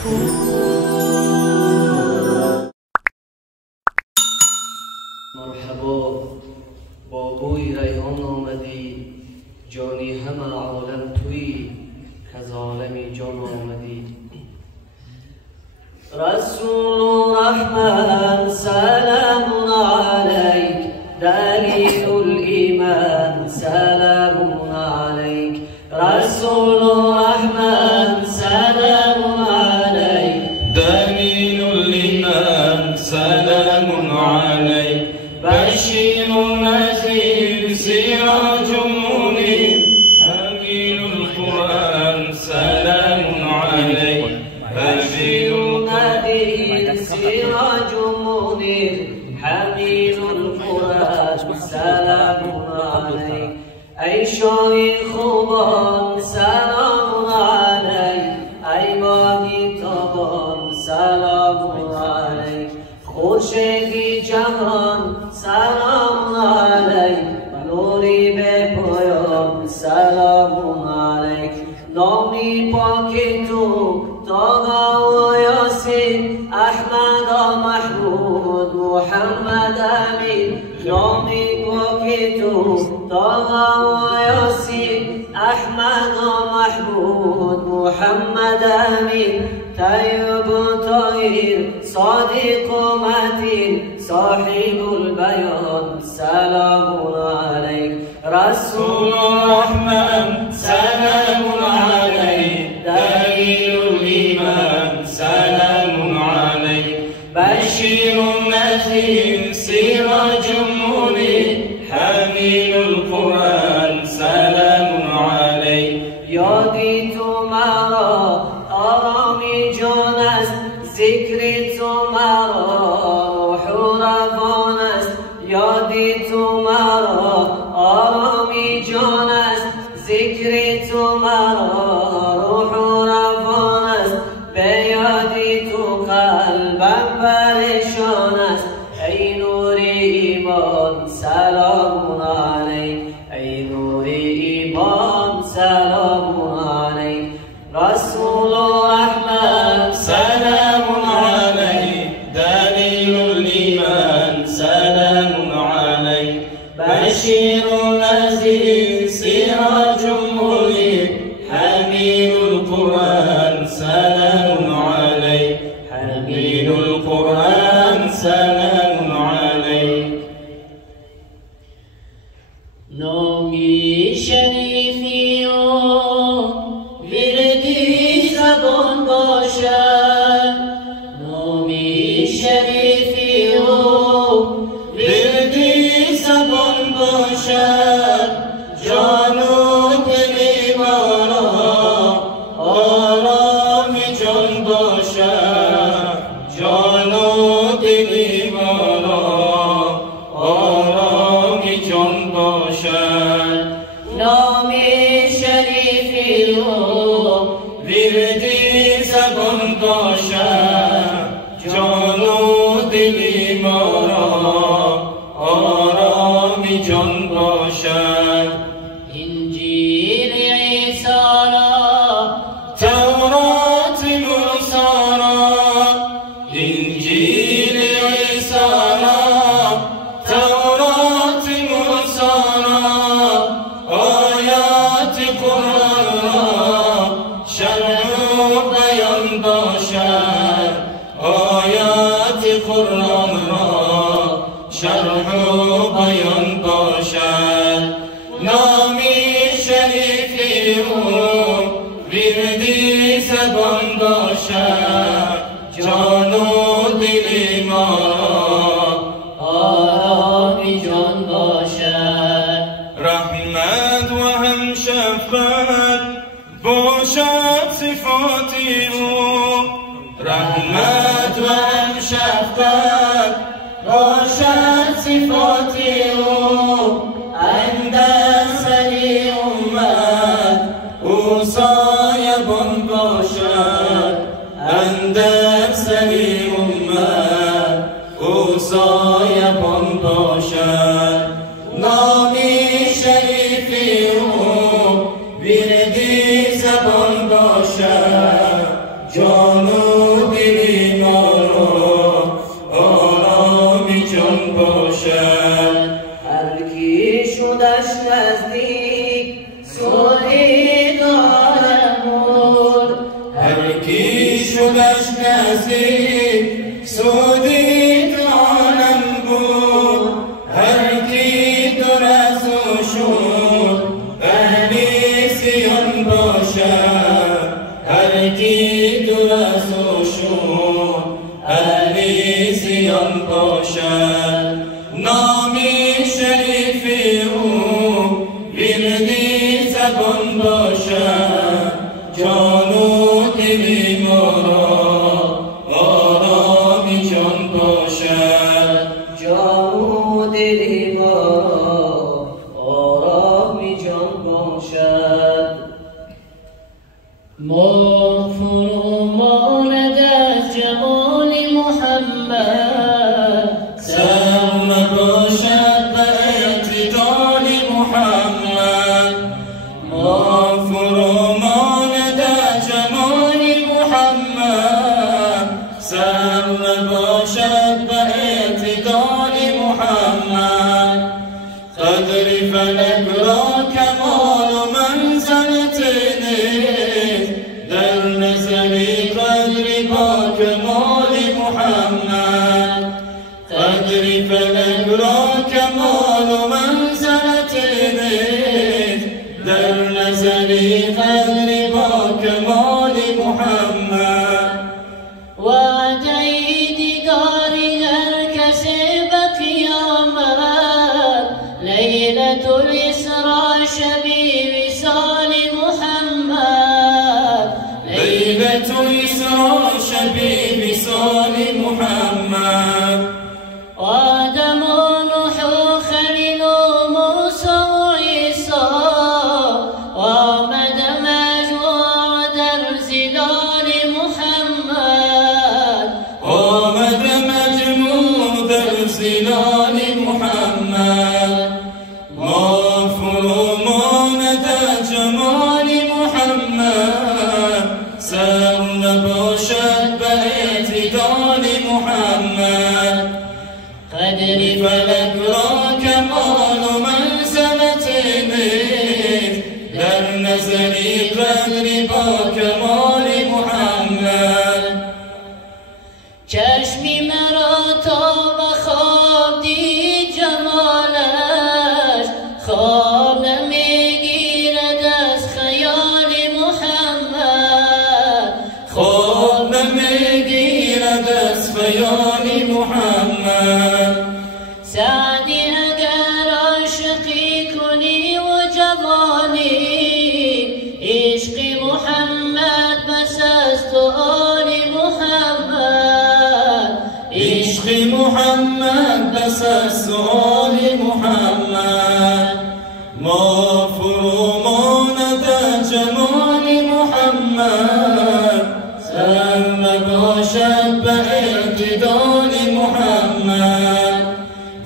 مرحبا با بوی ریحان آمدی، جانی همه عالم توی، کز عالم جان آمدی. رسول رحمت سلام علیک، دلیل الایمان سلام علیک. رسول رحمت سلام علیک، دلیل الایمان سلام علیک. بشیر نذیر سراج منیر، حمید القرآن سلام علیک. بشیر نذیر سراج منیر، حمید القرآن سلام علیک. ای شاه خوبان سلام علیک، ای ماهی تابان سلام علیک. خورشید جهان سلام علیک، نوری به پایان سلام علیک. نامی پاک تو طاها و یاسین، احمد و محمود محمد امین. نامی پاک تو طاها و یاسین، احمد و محمود محمد امین. طیب و طاهر صادق و متین، صاحب البیان سلام علیک. رسول الرحمن سلام علیک، دلیل الایمان سلام علیک. بشیر نذیر سراج منیر، حمید القرآن سلام علیک. یادی تو مرا آرامی جان است، ذکر تو مرا روح و روان است. یادی تو مرا آرامی جان است، ذکر تو مرا روح و روان است. به یادی تو قلبم پریشان است. ای نور ایمان سلام علیک، ای نور ایمان سلام علیک. رسول رحمت سلام علیک، دلیل الایمان سلام علیک. بشیر نذیر سراج منیر، حمید القرآن سلام علیک. حمید القرآن سلام علیک. نامی شریفی و وردی زبان باشد، نامی شریفی و وردی زبان باشد. جان و دل ما را آرام جان باشد. جان و دل ما را آرام جان باشد. نامی شریفی و وردی زبان باشد. جان و دل ما را آرام جان باشد. انجیل عیسی را، تورات موسی را، انجیل عیسی را، تورات موسی را، آیات قرآن را شرح و بیان باشد. آیات قرآن را شرح و بیان باشد. نامی شریفی و وردی زبان باشد. جان و دل ما آرامی جان باشد. رحمت و هم شفقت باشد صفاتی او. رحمت و هم شفقت باشد صفاتی او. اندر سری امت او سایبان باشد. اندر سری امت او سایبان باشد. نامی شریفی او وردی زبان باشد. جان شدش نزدیک سودی عالم بود هر کی دور از او شد اهلی زیان باشد هر کی دور از او شد اهلی زیان باشد نامی شریفی او ویردی زبان باشد جان و دلی ما آرامی جان باشد جان و دلی ما آرامی جان باشد ما فرو ماند از جمال محمد سر نباشد به اعتدال محمد ما فرو ماند از جمال محمد سر نباشد به اعتدال محمد قدر فلک را کمال و منزلت نیست در نظری قدر با کمال محمد قدر فلک را کمال و منزلت نیست در نظری قدر با کمال محمد وعده دیگار هر کسی به قیامت لیلة الاسراء شبی وصال محمد لیلة الاسراء شبی وصال محمد آدم و نوح و خلیل و موسی و عیسی آمد مجموع در زلال محمد آمد مجموع در زلال محمد ما فرو ماند از جمال محمد سر نباشد به اعتدال محمد قدر فلک را کمال و منزلت نیست در نظری قدر با کمال محمد چشمی مرا تا به خواب دید جمالش خواب نمیگیرد از خیال محمد خواب نمیگیرد از خیال محمد سعدی اگر عاشقی کنی و جوانی عشق محمد بس است و آل محمد عشق محمد بس از سؤال محمد ما فرو ماند از جمال محمد سر نباشد به اعتدال محمد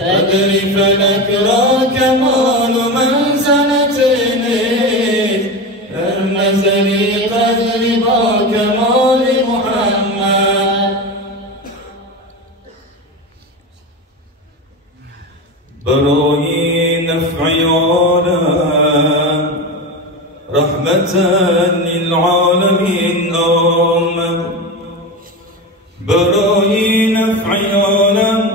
قدر فلک را کمال و منزلت نیست در نظری قدر با کمال محمد برای نفع عالم رحمتا للعالمین آمد برای نفع عالم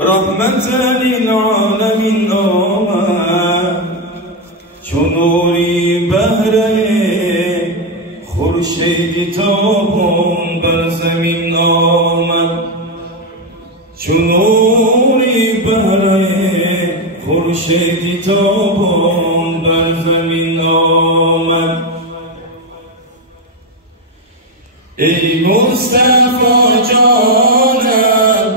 رحمتا للعالمین آمد چون نوری بهره خورشید تابان بر زمین آمد چون نوری بهره خورشید تابان بر زمین آمد ای مصطفی جانم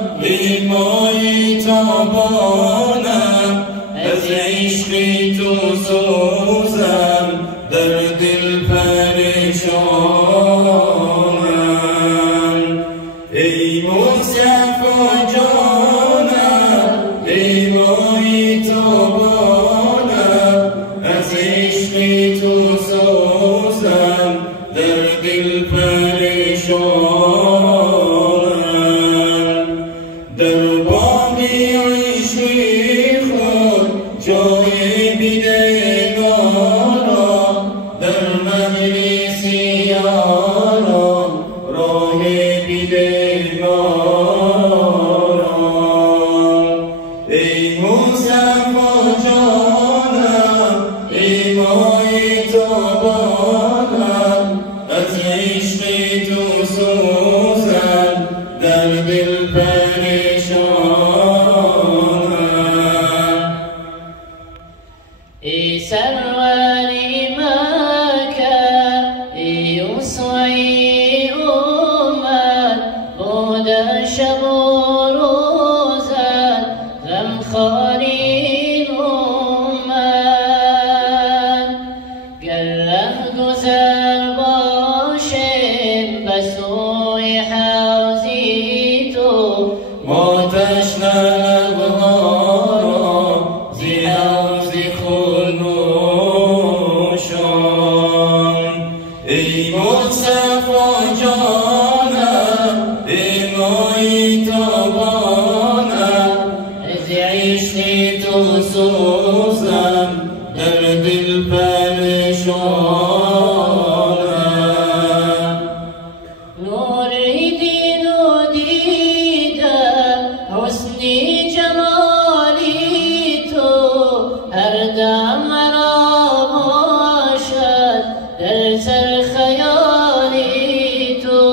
های تابانم از عشق تو سوزم در دل پریشانم ای مصطفی جانم های تابانم از عشق تو سوزم در دل پریشانم در باقی عشقی خود جای بیدگارم در مجلس یارم راه مصطفی جانم های تابانم از عشق تو سوزم در دل پریشانم نور دین و دیدم حسن جمالی تو هر دم مرا باشد در سر خیالی تو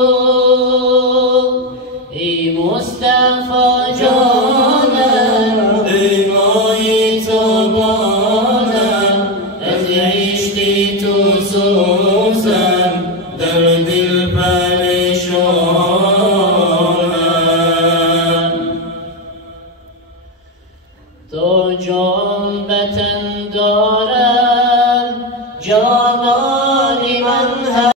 ای مصطفی جانم ای مای تابانم از عشق تو سوزم در دل پریشانم تو جان بتن دارم جانا